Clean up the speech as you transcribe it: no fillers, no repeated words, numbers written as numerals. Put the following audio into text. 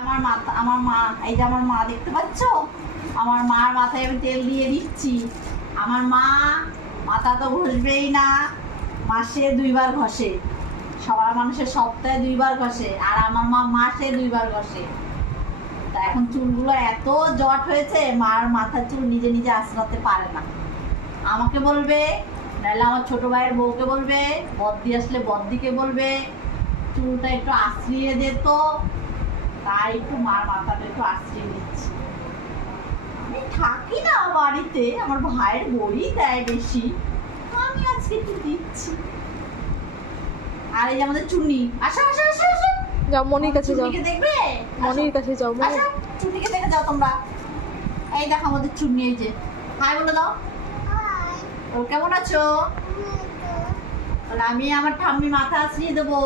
আমার মাথা, আমার মা, এই যে আমার মা দেখতে পাচ্ছ, আমার মার মাথায় আমি তেল দিয়ে দিচ্ছি। আমার মা মাথা তো ঘষবেই না, মাসে 2 বার ঘষে। সবার মানুষের সপ্তাহে 2 বার ঘষে, আর আমার মা মাসে 2 বার ঘষে। তা এখন চুলগুলো এত জট হয়েছে, মার মাথার চুল নিজে নিজে আঁচড়াতে পারে না। আমাকে বলবে, নাহলে আমার ছোট ভাইয়ের বউকে বলবে, বদ্দি আসলে বদ্দিকে বলবে চুলটা একটু আঁচড়িয়ে দিত। তাই একটু মার মাথাটা একটু আঁচড়িয়ে দিচ্ছি। আমি থাকি না বাড়িতে, আমার ভাইয়ের বড়ি দেয় বেশি, আমি আজকে একটু দিচ্ছি। আর এই যে আমাদের চুন্নি, আসো আসো আসো আসো, যাও মনির কাছে যাও, চুন্নিকে দেখবে, মনির কাছে যাও। মনি আসো চুন্নিকে দেখে যাও তোমরা। এই দেখো আমাদের চুন্নি, এই যে হাই বলে দাও। ও কেমন আছো? আমি আমার ঠাম্মি মাথা আঁচড়িয়ে দেবো।